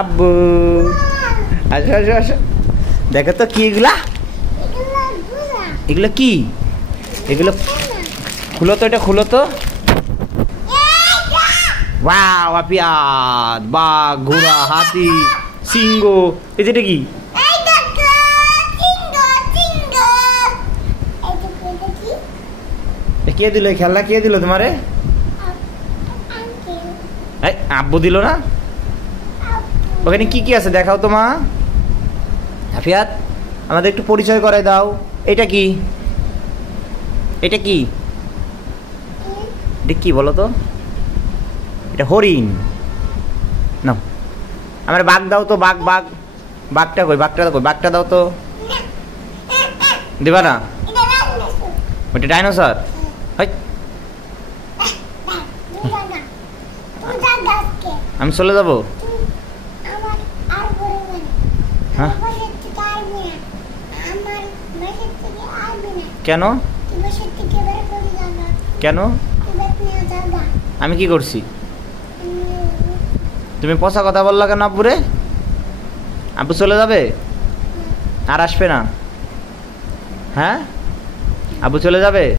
আব্বু আসো আসো আসো, দেখো তো কি এগুলা, এগুলো কি, এগুলো খুলো তো, এটা খুলো তো। ওয়াও, আপিয়াত, বাঘ, ঘোড়া, হাতি, সিংহ, এই যেটা কি? কে দিল খেলনা, কে দিল তোমারে? আব্বু দিল না? ওখানে কি কি আছে দেখাও তো মা। আফিয়াত, আমাদের একটু পরিচয় করাই দাও। এটা কি, এটা কি, এটা কি বলো তো? এটা হরিণ না? আমার বাঘ দাও তো, বাঘ, বাঘ, বাঘটা কই, বাঘটা কই, বাঘটা দাও তো। দিবা না? ওটা ডাইনোসর। আমি চলে যাবো? হ্যাঁ, কেন কেন? আমি কি করছি? তুমি পচা কথা বললা কেন আব্বুরে? আব্বু চলে যাবে আর আসবে না? হ্যাঁ, আব্বু চলে যাবে?